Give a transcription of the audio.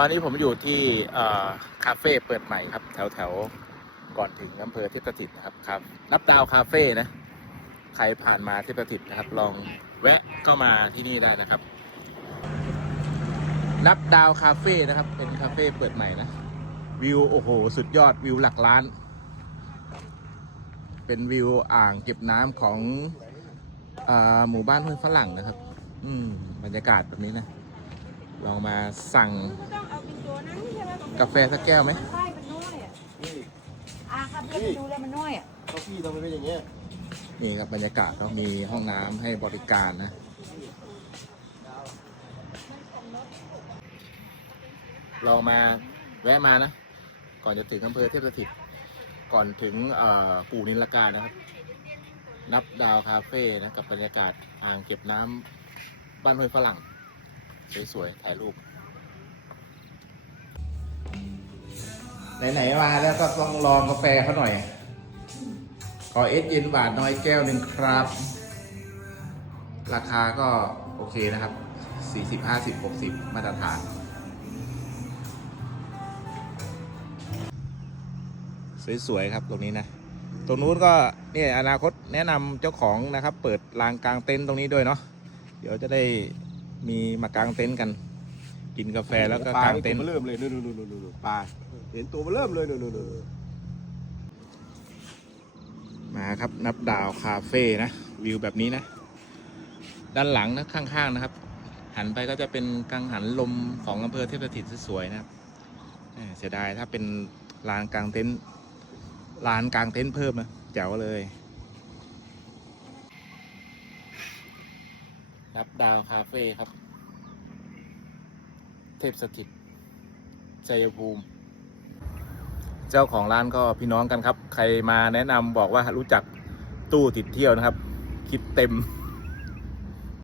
ตอนนี้ผมอยู่ที่คาเฟ่เปิดใหม่ครับ แถวแถวๆก่อนถึงอำเภอเทพสถิตนะครับครับ นับดาวคาเฟ่นะ ใครผ่านมาเทพสถิตนะครับ ลองแวะก็มาที่นี่ได้นะครับ นับดาวคาเฟ่นะครับ เป็นคาเฟ่เปิดใหม่นะ วิวโอ้โห สุดยอดวิวหลักล้าน เป็นวิวอ่างเก็บน้ำของอหมู่บ้านห้วยฝรั่งนะครับ อืมบรรยากาศแบบนี้นะ ลองมาสั่งต้องเอาเป็นตัวนั้นใช่ไหมกาแฟสักแก้วไหมมันใช่มันน้อยอะนี่อะครับแล้วไปดูแล้วมันน้อยอะเก้าอี้ทำไมเป็นอย่างเงี้ยนี่ครับบรรยากาศก็มีห้องน้ำให้บริการนะลองมาแวะมานะ ก่อนจะถึงอำเภอเทพสถิต ก่อนถึงเอ่อปู่นิลการนะครับ นับดาวคาเฟ่นะกับบรรยากาศอ่างเก็บน้ำบ้านห้วยฝรั่ง สวยๆถ่ายรูป ไหนๆมาแล้วก็ต้องลองกาแฟเขาหน่อย ขอเอสเย็นหวานน้อยแก้วหนึ่งครับ ราคาก็โอเคนะครับ 40 50 60 มาตรฐาน สวย ๆ ครับตรงนี้นะ ตรงนู้นก็เนี่ยอนาคตแนะนำเจ้าของนะครับ เปิดลานกลางเต็นท์ตรงนี้ด้วยเนาะเดี๋ยวจะได้ มีมากางเต็นท์กัน กินกาแฟแล้วก็ปลากางนี่เต็นท์ ตัวเริ่มเลยนู่นนู่นนู่นนู่นปลาเห็นตัวมันเริ่มเลยนู่นนู่นนู่นมาครับนับดาวคาเฟ่นะวิวแบบนี้นะ ด้านหลังนะข้างๆนะครับ หันไปก็จะเป็นกังหันลมของอำเภอเทพสถิตสวยๆนะครับแหม่เสียดายถ้าเป็นลานกลางเต็นท์ลานกลางเต็นท์เพิ่มนะแจ๋วเลย นับ ดาวคาเฟ่ครับ เทพสถิตชัยภูมิ เจ้าของร้านก็พี่น้องกันครับ ใครมาแนะนำบอกว่ารู้จักตู้ติดเที่ยวนะครับ คิดเต็ม